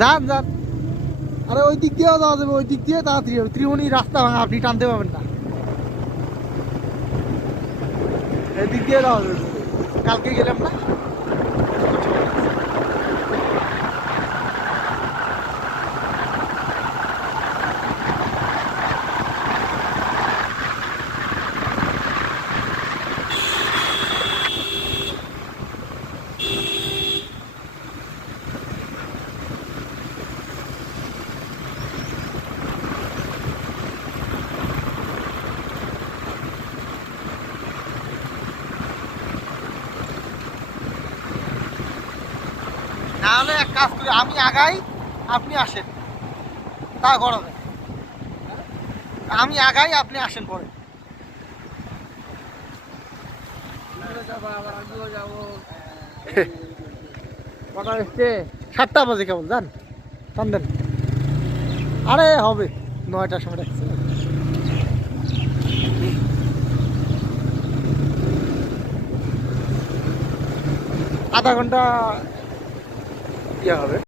যান যান, আরে ওই দিক দিয়েও যাওয়া যাবে, ওই দিক দিয়ে তাড়াতাড়ি হবে। ত্রিমণি রাস্তা ভাঙা, আপনি টানতে পারবেন না। এই দিক দিয়ে যাওয়া যাবে, কালকে গেলাম না। নাহলে এক কাজ করি, আমি আগাই, আপনি আসেন, তা করা যায়। আমি আগাই, আপনি আসেন পরে। 7টা বাজে কেবল, যান টান দেন। আরে হবে 9টার সময় রাখছি। আধা ঘন্টা ইয়ে হবে।